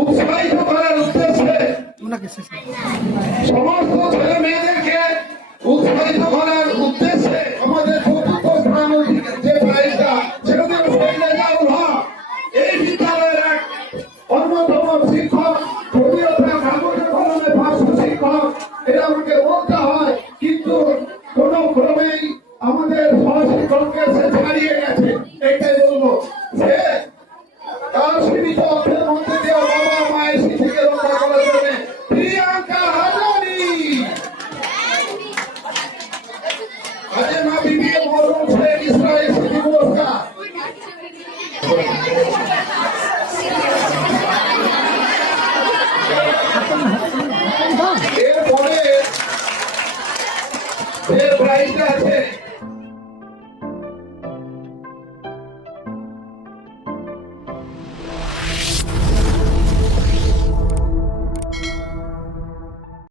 উৎসাহিত করার উদ্দেশ্যে সমস্ত ছেলে মেয়েদেরকে উৎসাহিত করার উদ্দেশ্যে আমাদের চতুর্থ স্থান যে প্রাইজটা সেটা দেবে ফৈজাউল হক এই বিদ্যালয়ের এক অন্যতম শিক্ষক কবিরতা কাগজের কলমে পার্শ্ব এটা আমাকে বলতে হয় কিন্তু কোন ক্রমেই আমাদের সহশিক্ষককে সে ছাড়িয়ে গেছে। তার সীমিত অর্থের মধ্যে শিশুকে রক্ষা করার জন্য প্রিয়াঙ্কা হাজারি আজে বিবি মরম শেখ ইসরায়েল স্মৃতি পুরস্কার এরপরে যে প্রাইজটা আছে